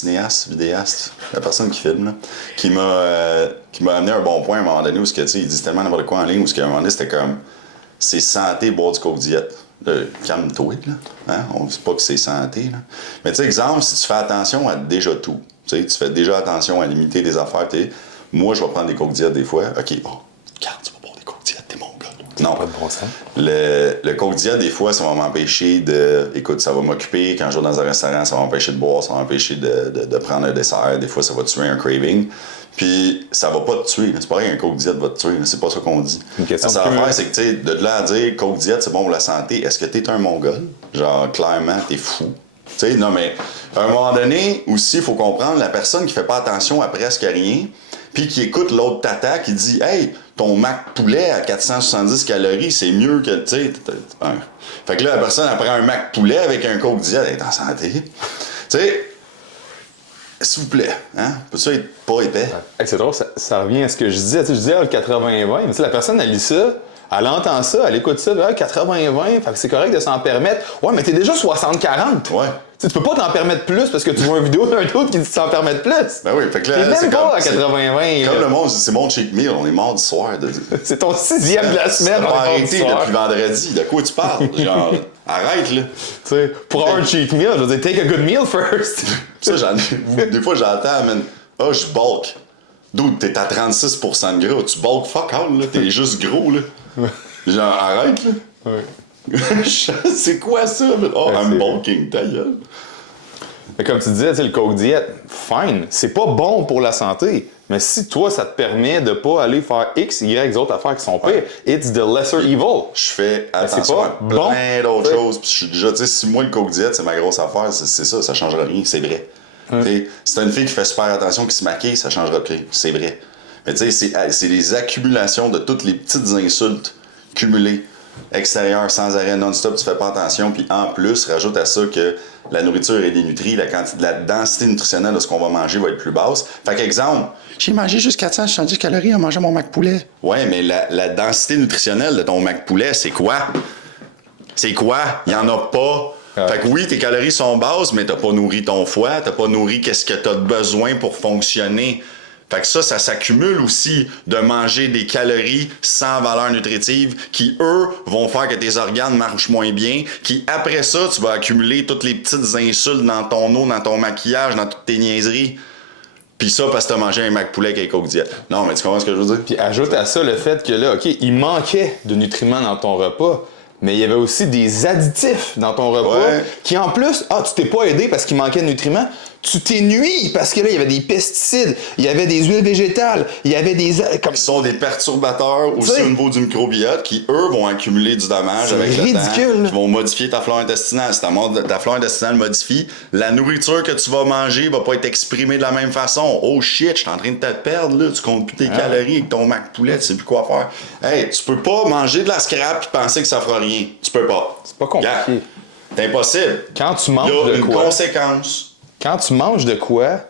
cinéaste, vidéaste, la personne qui filme, là, qui m'a amené un bon point à un moment donné où il dit tellement n'importe quoi en ligne, où à un moment donné, c'était comme c'est santé boire du coke diète. Calme-toi, là. Hein? On ne dit pas que c'est santé. Là. Mais tu sais, exemple, si tu fais attention à déjà tout, tu fais déjà attention à limiter des affaires, moi, je vais prendre des coke diète des fois. OK, regarde, tu vas boire des coke diète, t'es mon gars. Non. Pas de bon sens. Le coke diète, des fois, ça va m'empêcher de. Écoute, ça va m'occuper. Quand je vais dans un restaurant, ça va m'empêcher de boire, ça va m'empêcher de prendre un dessert. Des fois, ça va tuer un craving. Puis, ça va pas te tuer. C'est pas vrai qu'un coke diète va te tuer. C'est pas ça qu'on dit. Une question ça va faire, c'est que, tu sais, de là à dire coke diète, c'est bon pour la santé, est-ce que t'es un mongol? Genre, clairement, t'es fou. Tu sais, non, mais à un moment donné, aussi, il faut comprendre, la personne qui fait pas attention à presque rien, puis qui écoute l'autre tata qui dit « Hey, ton Mac poulet à 470 calories, c'est mieux que... » tu sais, fait que là, la personne, elle prend un Mac poulet avec un coke diète, elle est en santé. Tu sais, s'il vous plaît, hein? Peut-tu être pas épais? Hey, c'est drôle, ça revient à ce que je disais. Tu sais, je disais le 80-20, mais la personne, elle lit ça, elle entend ça, elle écoute ça, 80-20, fait que c'est correct de s'en permettre. Ouais, mais t'es déjà 60-40. Ouais. Tu peux pas t'en permettre plus parce que tu vois une vidéo d'un autre qui dit s'en permettre plus. Ben oui, fait que là, t'es même pas à 80-20. Comme le monde, c'est mon cheat meal, on est mort du soir. C'est ton 6e de la semaine. On va arrêter depuis vendredi. De quoi tu parles? Genre, arrête, là. Tu sais, pour avoir un cheat meal, je veux dire, take a good meal first. Ça, des fois, j'entends, man, je bulk. Dude, t'es à 36% de gras. Tu bulk fuck all, là. T'es juste gros, là. Genre, arrête, là. Ouais. C'est quoi ça? I'm bulking, ta gueule. Mais comme tu disais, le coke diète, fine, c'est pas bon pour la santé. Mais si toi, ça te permet de pas aller faire X, Y, autres affaires qui sont pires, it's the lesser evil. Je fais attention à plein d'autres choses. Puis je suis déjà, tu sais, si moi, le coke diète, c'est ma grosse affaire, c'est ça, ça changera rien, c'est vrai. Si t'as une fille qui fait super attention, qui se maquille, ça changera rien, c'est vrai. Mais tu sais, c'est les accumulations de toutes les petites insultes cumulées, extérieures, sans arrêt, non-stop, tu fais pas attention. Puis en plus, rajoute à ça que la nourriture est dénutrie, la densité nutritionnelle de ce qu'on va manger va être plus basse. Fait qu'exemple, j'ai mangé juste 470 calories en mangeant mon Mac poulet. Ouais, mais la densité nutritionnelle de ton Mac poulet, c'est quoi? C'est quoi? Il y en a pas. Fait que oui, tes calories sont basses, mais t'as pas nourri ton foie, t'as pas nourri qu'est-ce que t'as besoin pour fonctionner. Fait que ça s'accumule aussi de manger des calories sans valeur nutritive qui, eux, vont faire que tes organes marchent moins bien, qui, après ça, tu vas accumuler toutes les petites insultes dans ton eau, dans ton maquillage, dans toutes tes niaiseries. Puis ça, parce que t'as mangé un Mac poulet avec un coke diète. Non, mais tu comprends ce que je veux dire? Puis ajoute à ça le fait que là, OK, il manquait de nutriments dans ton repas, mais il y avait aussi des additifs dans ton repas qui, en plus, tu t'es pas aidé parce qu'il manquait de nutriments, tu t'es nui parce que là, il y avait des pesticides, il y avait des huiles végétales, il y avait des... Qui sont des perturbateurs aussi au niveau du microbiote qui, eux, vont accumuler du dommage avec le temps. Qui vont modifier ta flore intestinale. Si ta flore intestinale modifie, la nourriture que tu vas manger va pas être exprimée de la même façon. Oh shit, je suis en train de te perdre, là. Tu comptes plus tes calories avec ton Mac poulet, tu sais plus quoi faire. Hey, tu peux pas manger de la scrap et penser que ça fera rien. Tu peux pas. C'est pas compliqué. C'est impossible. Quand tu manges il y a de une conséquence. Quand tu manges de quoi,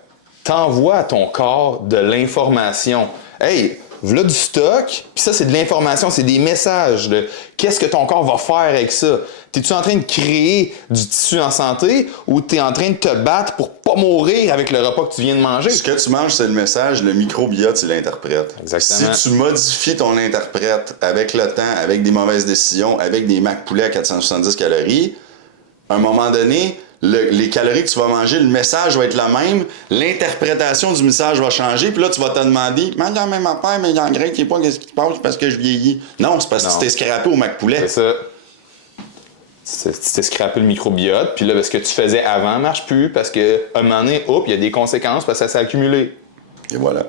t'envoies à ton corps de l'information. Hey, voilà du stock, puis ça, c'est de l'information, c'est des messages de qu'est-ce que ton corps va faire avec ça. T'es-tu en train de créer du tissu en santé ou t'es en train de te battre pour pas mourir avec le repas que tu viens de manger? Ce que tu manges, c'est le message, le microbiote, il l'interprète. Exactement. Si tu modifies ton interprète avec le temps, avec des mauvaises décisions, avec des Mac poulet à 470 calories, à un moment donné, les calories que tu vas manger, le message va être le même, l'interprétation du message va changer, puis là, tu vas te demander, mange la même affaire, mais en grain, tu sais pas qu'est-ce qui se passe parce que je vieillis. Non, c'est parce que tu t'es scrappé au Mac poulet. C'est ça. Tu t'es scrappé le microbiote, puis là, ce que tu faisais avant marche plus, parce qu'à un moment donné, il y a des conséquences parce que ça s'est accumulé. Et voilà.